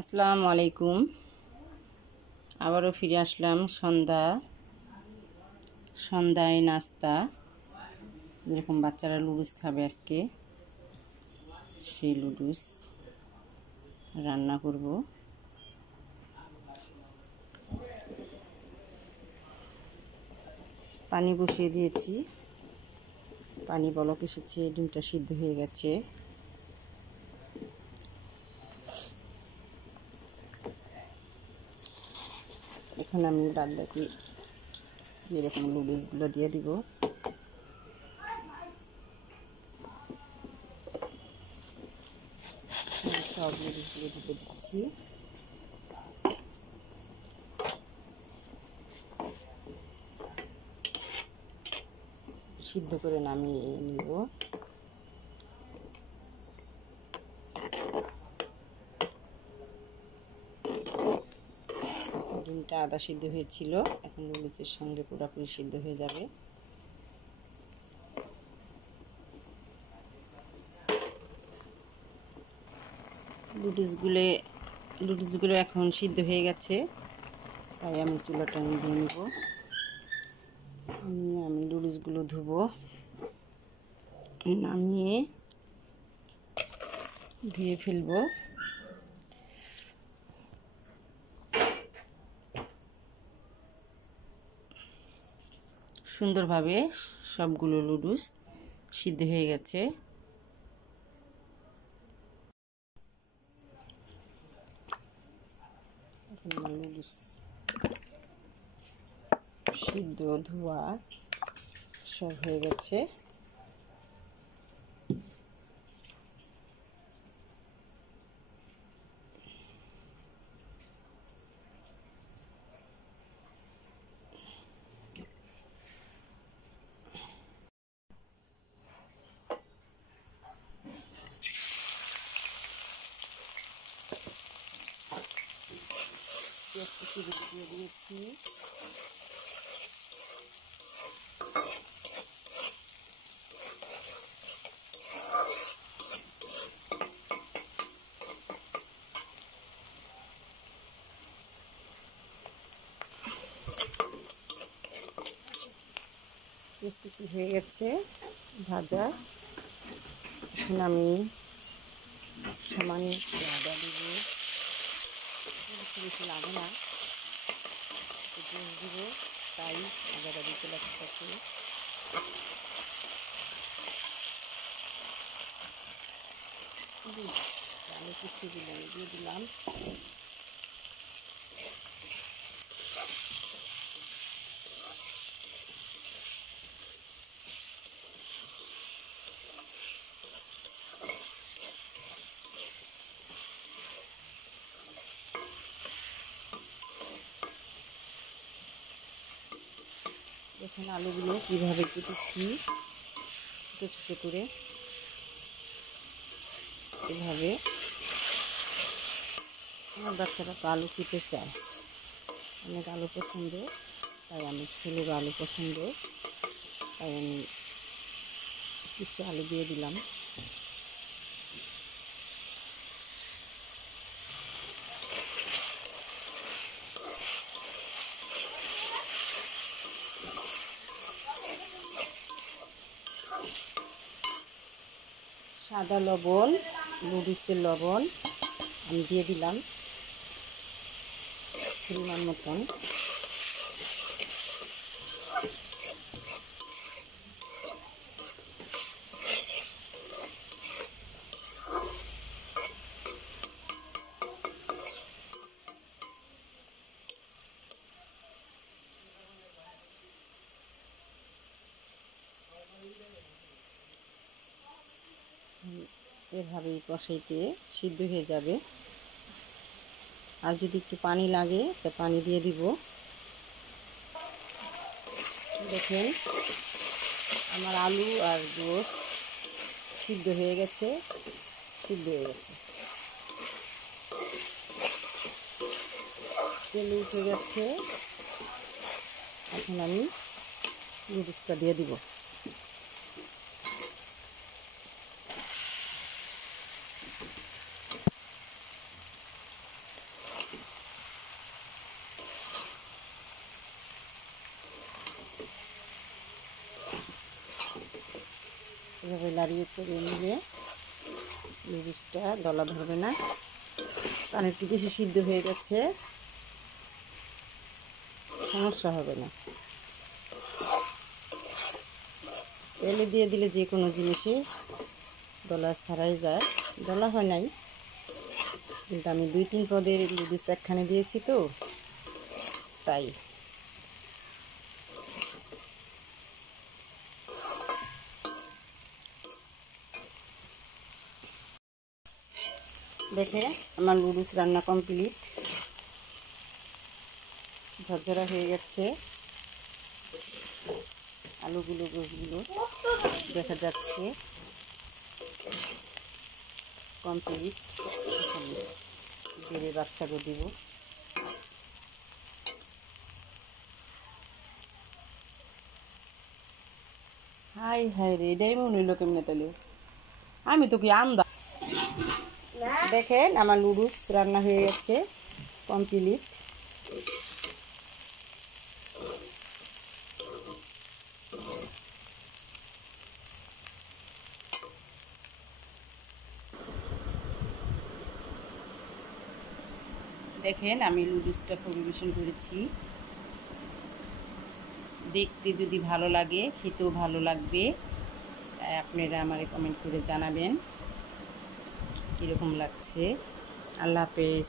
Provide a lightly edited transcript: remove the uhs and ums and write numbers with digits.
আসসালামু আলাইকুম। আবারও ফিরে আসলাম সন্ধ্যায় নাস্তা। যেরকম বাচ্চারা লুডুস খাবে, আজকে সেই লুডুস রান্না করব। পানি বসিয়ে দিয়েছি, পানি বলক এসেছে, ডিমটা সিদ্ধ হয়ে গেছে। এখন আমি বাদ বাকি যেরকম লুডুসগুলো দিয়ে দিব। সব লুডুসগুলো দিয়ে দিচ্ছি। সিদ্ধ করে নামিয়ে নিব। ডিমটা আধা সিদ্ধ হয়েছিল, এখন লুডুসের সঙ্গে পুরোপুরি সিদ্ধ হয়ে যাবে। লুডুসগুলো এখন সিদ্ধ হয়ে গেছে, তাই আমি চুলাটা নিভিয়ে নিব। আমি লুডুসগুলো ধুবো, নামিয়ে ধুয়ে ফেলবো। সুন্দরভাবে সবগুলো লুডুস সিদ্ধ হয়ে গেছে। লুডুস সিদ্ধ ধোয়া সব হয়ে গেছে। দিয়ে দিয়েছি, কুচকুচি হয়ে গেছে ভাজা। এখন আমি সামান্য আদা দেব, বেশি লাগে না, দিব, তাই আদাটা দিতে লাগতেছে। আমি কুচিগুলো দিয়ে দিলাম। দেখুন আলুগুলো কীভাবে কেটেছি, ছোটো ছোটো করে। এভাবে আমার বাচ্চারা তো আলু খেতে চায়, অনেক আলু পছন্দ, তাই আমার ছেলের আলু পছন্দ, তাই আমি কিছু আলু দিয়ে দিলাম। সাদা লবণ, লুডুসের লবণ আমি দিয়ে দিলাম পরিমাণ মতন। এভাবেই কষাইতে সিদ্ধ হয়ে যাবে। আর যদি একটু পানি লাগে তা পানি দিয়ে দিব। দেখেন আমার আলু আর গোশ সিদ্ধ হয়ে গেছে, তেল উঠে গেছে। এখন আমি লুডুসটা দিয়ে দিব। এভাবে লাড়িয়ে চড়িয়ে নিলে নুডলসটা দলা ধরবে না। কারণ একটু বেশি সিদ্ধ হয়ে গেছে, সমস্যা হবে না। তেলে দিয়ে দিলে যে কোনো জিনিসই দলা ছাড়াই যায়। দলা হয় নাই, কিন্তু আমি 2-3 পদের নুডলস একখানে দিয়েছি তো তাই। দেখে আমার নুডলস রান্না কমপ্লিট, ঝরঝরা হয়ে গেছে। আলুগুলো গোশগুলো দেখা যাচ্ছে কমপ্লিট। বেড়ে বাচ্চাকে দিব। হাই হাই রে, এটাই মনে হইলো কেমনে তাহলে, আমি তো কি আন্দা। দেখেন আমার নুডলস রান্না হয়ে গেছে কমপ্লিট। দেখেন আমি নুডলসটা পরিবেশন করেছি। দেখতে যদি ভালো লাগে, খেতেও ভালো লাগবে। তাই আপনারা আমারে কমেন্ট করে জানাবেন কীরকম লাগছে। আল্লাহ হাফেজ।